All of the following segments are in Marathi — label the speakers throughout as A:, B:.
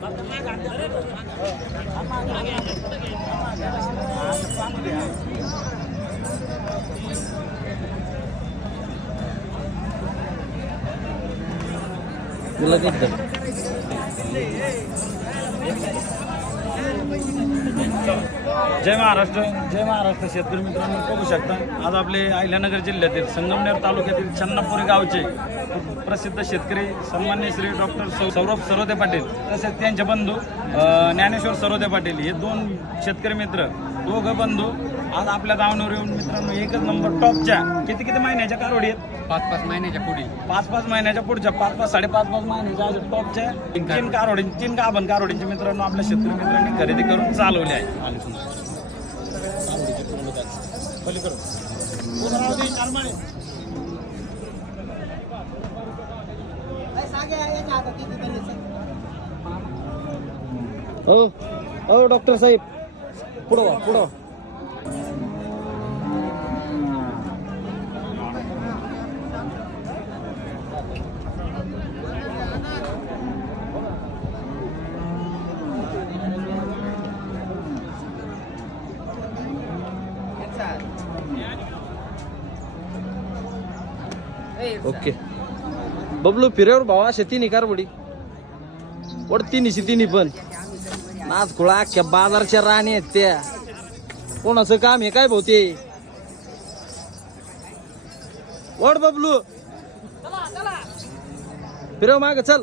A: जय महाराष्ट्र, जय महाराष्ट्र. शेतकरी मित्रांनो बघू शकता, आज आपले अहिल्यानगर जिल्ह्यातील संगमनेर तालुक्यातील चन्नापुरी गावचे प्रसिद्ध शेतकरी सन्मान्य श्री डॉक्टर सौरभ सरोदे पाटील तसेच त्यांचे बंधू ज्ञानेश्वर सरोदे पाटील हे दोन शेतकरी मित्र दोघं बंधू आज आपल्या दावणीवर येऊन मित्रांनो एकच नंबर टॉपच्या किती महिन्याच्या कारोडी आहेत?
B: 5-5 महिन्याच्या पुढील
A: 5-5 महिन्याच्या पुढच्या 5-5 साडेपाच महिन्याच्या टॉपच्या तीन गाभण कारोडींचे मित्रांनो आपल्या शेतकरी मित्रांनी खरेदी करून चालवले आहे.
C: हो डॉक्टर साहेब पुढं ओके. बबलू फिरेवर भावा शेती कारवडी तिन्ही पण नाच खुळा अख्ख्या बाजारच्या राणी आहेत त्या. कोणाचं काम हे काय भाऊ ते वड बबलू फिरव माग चल.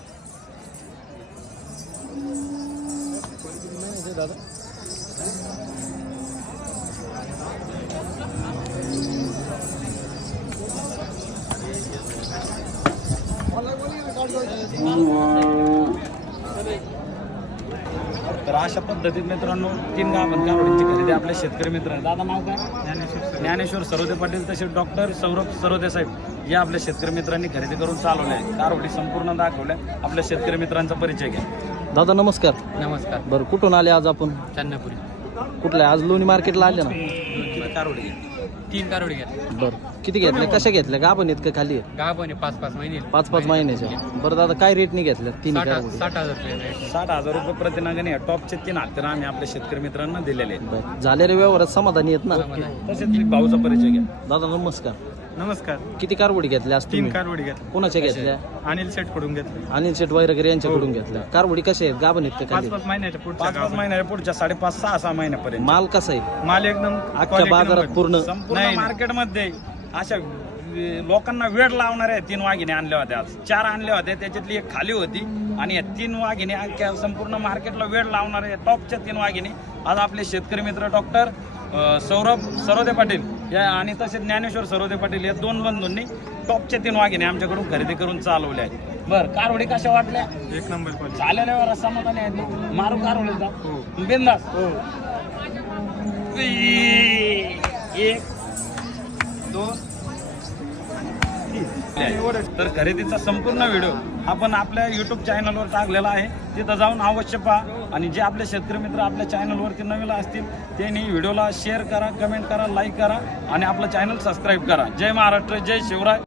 C: दादा
A: तर अशा पद्धतीत मित्रांनो तीन गाभण कारोडींची खरेदी आपले शेतकरी मित्र. दादा नाव काय? ज्ञानेश्वर सरोदे पाटील तसेच डॉक्टर सौरभ सरोदे साहेब या आपल्या शेतकरी मित्रांनी खरेदी करून चालवले आहे. कारोडी संपूर्ण दाखवल्या. आपल्या शेतकरी मित्रांचा परिचय घ्या.
C: दादा नमस्कार.
B: नमस्कार.
C: बरं कुठून आले आज आपण?
B: चन्नापुरी.
C: कुठल्या आज लोणी मार्केटला आले ना?
B: कारोडी 3 कारोडी घेतल्या.
C: बरं किती घेतल्या? कशा घेतल्या? गाभण आहेत का खाली?
B: गाभण 5-5 महिने
C: 5-5 महिन्याच्या. बरं दादा काय रेटने घेतल्या?
B: 60,000 रुपये.
A: 60,000 रुपये प्रतिनागाने टॉपचे 3 हत्यार आम्ही आपल्या शेतकरी मित्रांना दिलेले आहेत.
C: झालेल्या व्यवहारात समाधानी आहेत ना?
A: तसेच भाऊचा परिचय घ्या.
C: दादा नमस्कार.
D: नमस्कार.
C: किती कारवडी घेतल्या आज?
D: 3 कारवडी घेतल्या.
C: कोणाच्या घेतल्या?
D: अनिल शेट कडून घेतल्या.
C: अनिल शेट वगैरे यांच्याकडून घेतल्या. कारवडी कशा आहेत? गाभण आहेत का खाली?
D: 5-5 महिन्याच्या पुढच्या
A: 5-5 महिन्याच्या पुढच्या 5.5-6 महिन्यापर्यंत
C: माल कसा आहे?
D: माल एकदम
C: अख्ख्या बाजारात पूर्ण
A: संपूर्ण मार्केटमध्ये अशा लोकांना वेळ लावणाऱ्या 3 वाघिणी आणल्या होत्या. आज 4 आणल्या होत्या, त्याच्यातली एक खाली होती आणि या 3 वाघिणी अख्ख्या संपूर्ण मार्केटला वेळ लावणाऱ्या टॉपच्या 3 वाघिणी आज आपले शेतकरी मित्र डॉक्टर सौरभ सरोदे पाटील या आणि तसेच ज्ञानेश्वर सरोदे पाटील या 2 बंधूंनी टॉपच्या 3 वाघिणी आमच्याकडून खरेदी करून चालवल्या आहेत. बरं कारवडी कशा वाटल्या?
D: 1 नंबर क्वालिटी.
A: चालल्यावर समाधानी आहेत. मारू कारवडीचा बिंदास. 1 2 तर खरेदीचा संपूर्ण व्हिडिओ आपण आपल्या YouTube चॅनलवर टाकलेला आहे. तिथं जाऊन अवश्य पहा आणि जे आपले शेतकरी मित्र आपल्या चॅनलवरती नवीन असतील त्यांनी व्हिडिओला शेअर करा, कमेंट करा, लाईक करा आणि आपलं चॅनल सबस्क्राईब करा. जय महाराष्ट्र, जय शिवराय.